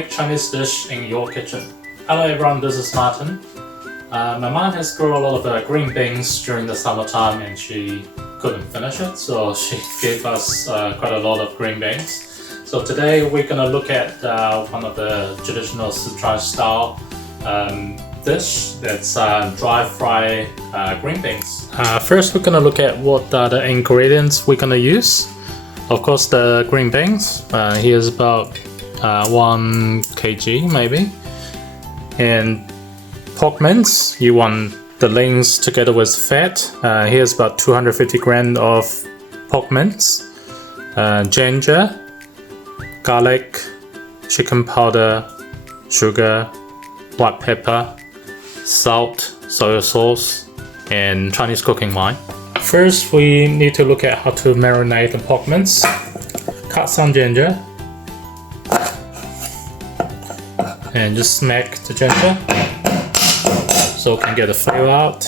make Chinese dish in your kitchen. Hello everyone, this is Martin. My mom has grown a lot of green beans during the summertime and she couldn't finish it, so she gave us quite a lot of green beans. So today we're gonna look at one of the traditional Sichuan style dish that's dry fry green beans. First we're gonna look at what are the ingredients we're gonna use. Of course, the green beans, here's about 1 kg maybe. And pork mince, you want the links together with fat. Here's about 250 grams of pork mince, ginger, garlic, chicken powder, sugar, white pepper, salt, soy sauce, and Chinese cooking wine. First, we need to look at how to marinate the pork mince. Cut some ginger and just smack the ginger so we can get the flavor out.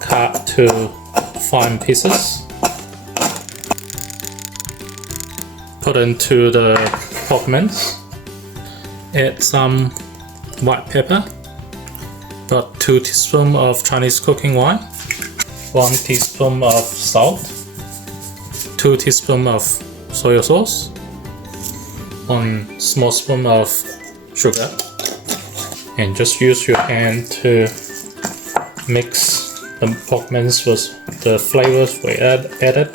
Cut to fine pieces. Put into the pork mince. Add some white pepper, about 2 teaspoons of Chinese cooking wine, 1 teaspoon of salt, 2 teaspoons of soy sauce, 1 small spoon of sugar, and just use your hand to mix the pork mince with the flavors we added.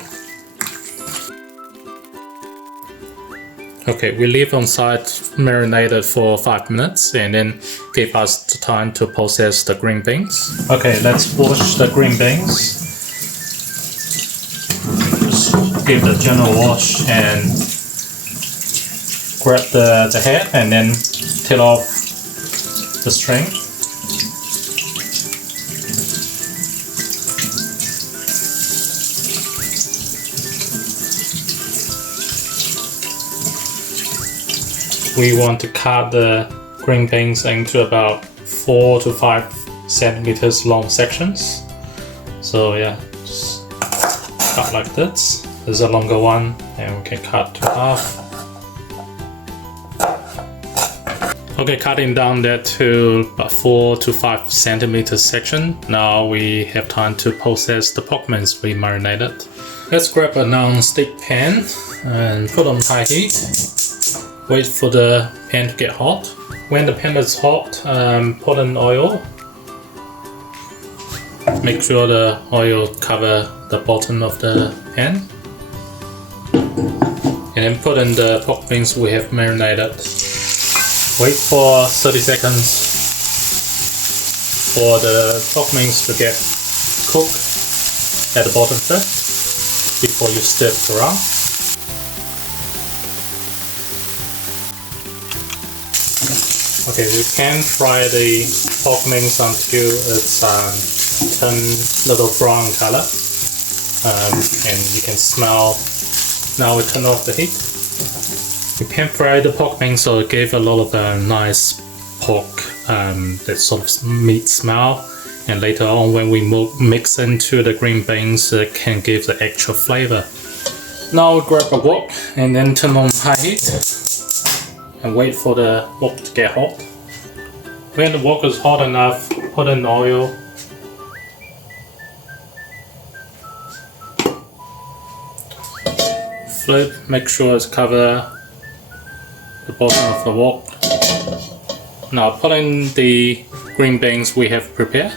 Okay, we leave on side marinated for 5 minutes and then give us the time to process the green beans. Okay, let's wash the green beans. Just give the general wash and grab the head and then peel off the string. We want to cut the green beans into about 4 to 5 centimeters long sections. So yeah, just cut like this. This is a longer one and we can cut to half. Okay, cutting down that to about 4 to 5 centimeters section. Now we have time to process the pork mince we marinated. Let's grab a non-stick pan and put on high heat. Wait for the pan to get hot. When the pan is hot, put in oil. Make sure the oil cover the bottom of the pan. And then put in the pork beans we have marinated. Wait for 30 seconds for the pork beans to get cooked at the bottom first before you stir it around. Okay, we can fry the pork mince until it's turned a little brown color, and you can smell. Now we turn off the heat. We pan fry the pork mince so it gave a lot of nice pork, that sort of meat smell, and later on when we mix into the green beans, it can give the extra flavor. Now we grab a wok and then turn on high heat. And wait for the wok to get hot. When the wok is hot enough, put in oil. Flip, make sure it's cover the bottom of the wok. Now put in the green beans we have prepared.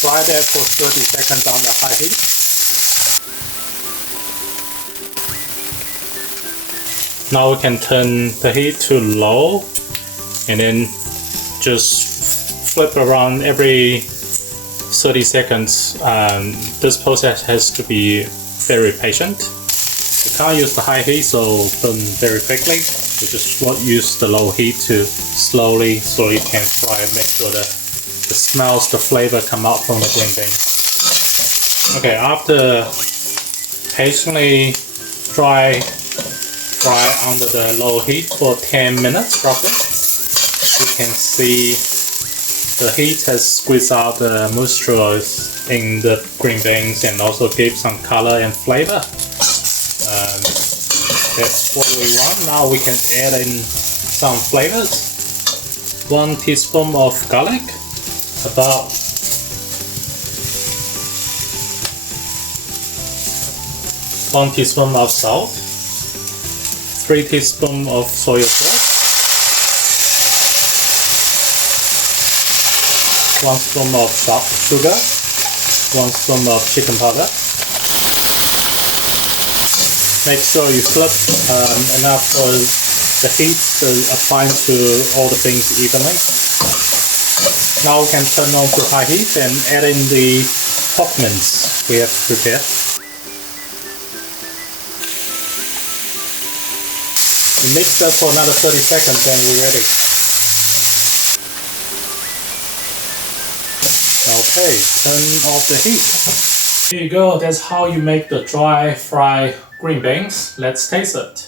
Fry that for 30 seconds on the high heat. Now we can turn the heat to low and then just flip around every 30 seconds. This process has to be very patient. You can't use the high heat, so burn very quickly. You just use the low heat to slowly can fry and make sure that the smells, the flavor come out from the green beans. Okay, after patiently fry under the low heat for 10 minutes roughly, you can see The heat has squeezed out the moisture in the green beans and also gave some color and flavor. That's what we want. Now we can add in some flavors. 1 teaspoon of garlic, about 1 teaspoon of salt, 3 teaspoons of soy sauce, 1 spoon of sugar, 1 spoon of chicken powder. Make sure you flip enough for the heat to apply to all the beans evenly. Now we can turn on to high heat and add in the pork mince we have prepared. We mix that for another 30 seconds and we're ready. Okay, turn off the heat. Here you go, that's how you make the dry fry green beans. Let's taste it.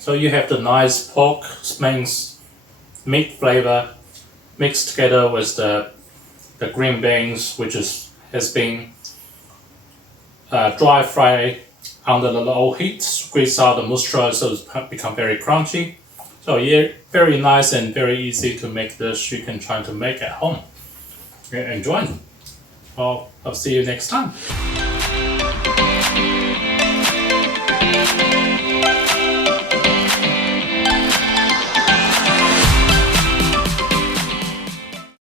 So you have the nice pork mince meat flavor mixed together with the green beans, which has been dry fried under the low heat, squeeze out the moisture so it's become very crunchy. So yeah, very nice and very easy to make dish you can try to make at home. Enjoy. Well, I'll see you next time.